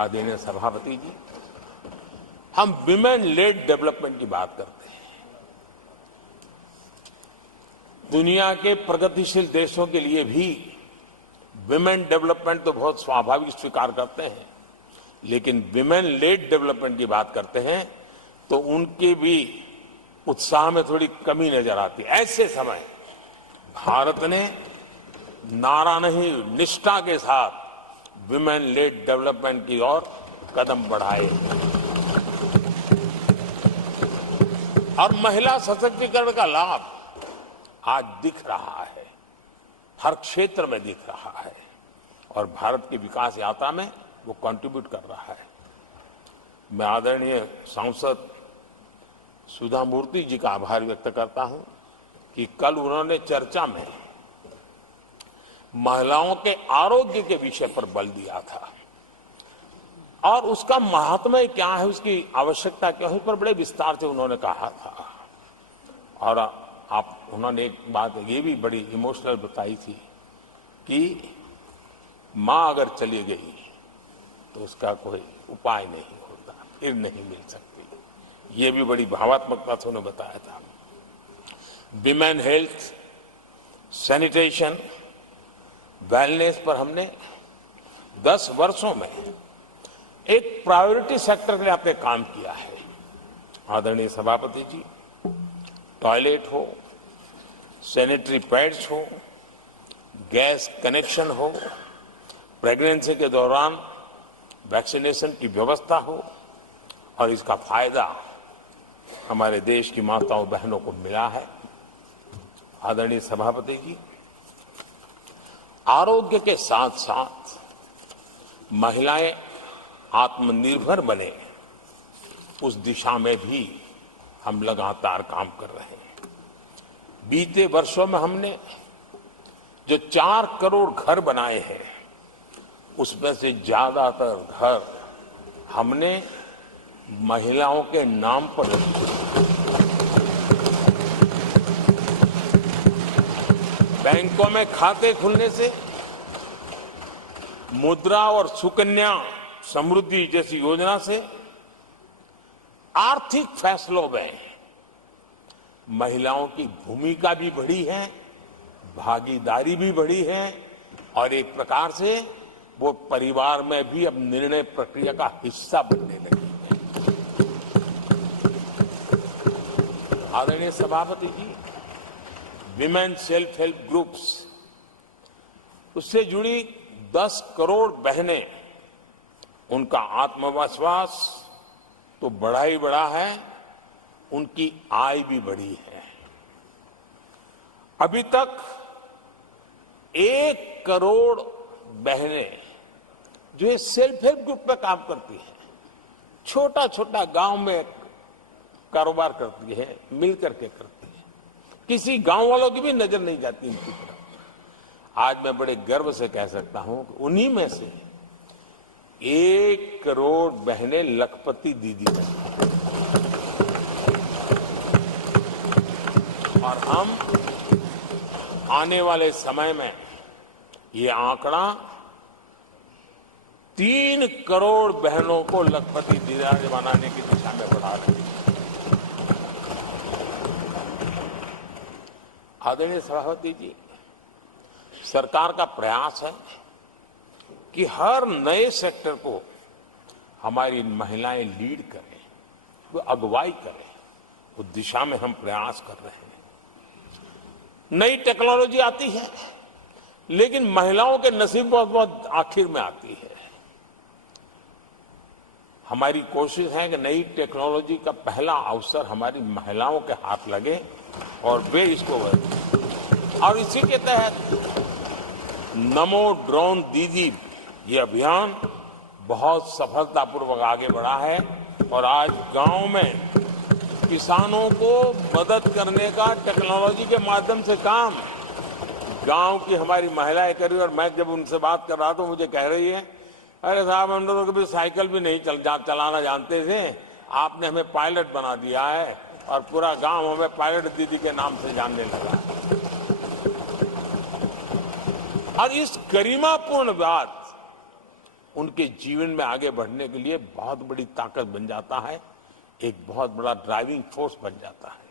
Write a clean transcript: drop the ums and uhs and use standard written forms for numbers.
आदरणीय सभापति जी, हम विमेन लेड डेवलपमेंट की बात करते हैं। दुनिया के प्रगतिशील देशों के लिए भी विमेन डेवलपमेंट तो बहुत स्वाभाविक स्वीकार करते हैं, लेकिन विमेन लेड डेवलपमेंट की बात करते हैं तो उनके भी उत्साह में थोड़ी कमी नजर आती है। ऐसे समय भारत ने नारा नहीं, निष्ठा के साथ विमेन लेड डेवलपमेंट की ओर कदम बढ़ाए और महिला सशक्तिकरण का लाभ आज दिख रहा है, हर क्षेत्र में दिख रहा है और भारत की विकास यात्रा में वो कंट्रीब्यूट कर रहा है। मैं आदरणीय सांसद सुधा मूर्ति जी का आभार व्यक्त करता हूं कि कल उन्होंने चर्चा में महिलाओं के आरोग्य के विषय पर बल दिया था और उसका महात्म्य क्या है, उसकी आवश्यकता क्या है, उस पर बड़े विस्तार से उन्होंने कहा था। और उन्होंने एक बात ये भी बड़ी इमोशनल बताई थी कि मां अगर चली गई तो उसका कोई उपाय नहीं होता, फिर नहीं मिल सकती। ये भी बड़ी भावात्मकता से उन्होंने बताया था। विमेन हेल्थ, सैनिटेशन, वेलनेस पर हमने 10 वर्षों में एक प्रायोरिटी सेक्टर के लिए आपने काम किया है। आदरणीय सभापति जी, टॉयलेट हो, सैनिटरी पैड्स हो, गैस कनेक्शन हो, प्रेगनेंसी के दौरान वैक्सीनेशन की व्यवस्था हो और इसका फायदा हमारे देश की माताओं बहनों को मिला है। आदरणीय सभापति जी, आरोग्य के साथ साथ महिलाएं आत्मनिर्भर बने, उस दिशा में भी हम लगातार काम कर रहे हैं। बीते वर्षों में हमने जो 4 करोड़ घर बनाए हैं, उसमें से ज्यादातर घर हमने महिलाओं के नाम पर बैंकों में खाते खुलने से, मुद्रा और सुकन्या समृद्धि जैसी योजना से आर्थिक फैसलों में महिलाओं की भूमिका भी बढ़ी है, भागीदारी भी बढ़ी है और एक प्रकार से वो परिवार में भी अब निर्णय प्रक्रिया का हिस्सा बनने लगी है। आदरणीय सभापति जी, विमेन सेल्फ हेल्प ग्रुप्स, उससे जुड़ी 10 करोड़ बहनें, उनका आत्मविश्वास तो बढ़ा ही बढ़ा है, उनकी आय भी बढ़ी है। अभी तक 1 करोड़ बहनें जो ये सेल्फ हेल्प ग्रुप में काम करती हैं, छोटा छोटा गांव में कारोबार करती है, मिल करके करती है, किसी गांव वालों की भी नजर नहीं जाती इनकी तरफ। आज मैं बड़े गर्व से कह सकता हूं कि उन्हीं में से 1 करोड़ बहनें लखपति दीदी बनी और हम आने वाले समय में ये आंकड़ा 3 करोड़ बहनों को लखपति दीदी बनाने की दिशा में बढ़ा रहे हैं। आदरणीय सभापति जी, सरकार का प्रयास है कि हर नए सेक्टर को हमारी महिलाएं लीड करें, वो अगुवाई करें, उस दिशा में हम प्रयास कर रहे हैं। नई टेक्नोलॉजी आती है, लेकिन महिलाओं के नसीब बहुत बहुत आखिर में आती है। हमारी कोशिश है कि नई टेक्नोलॉजी का पहला अवसर हमारी महिलाओं के हाथ लगे और वे इसको और इसी के तहत नमो ड्रोन दीदी ये अभियान बहुत सफलतापूर्वक आगे बढ़ा है और आज गांव में किसानों को मदद करने का टेक्नोलॉजी के माध्यम से काम गांव की हमारी महिलाएं कर रही है। और मैं जब उनसे बात कर रहा था, मुझे कह रही है, अरे साहब हम लोग कभी साइकिल भी नहीं चलाना जानते थे, आपने हमें पायलट बना दिया है और पूरा गांव हमें पायलट दीदी के नाम से जानने लगा। और इस गरिमापूर्ण बात उनके जीवन में आगे बढ़ने के लिए बहुत बड़ी ताकत बन जाता है, एक बहुत बड़ा ड्राइविंग फोर्स बन जाता है।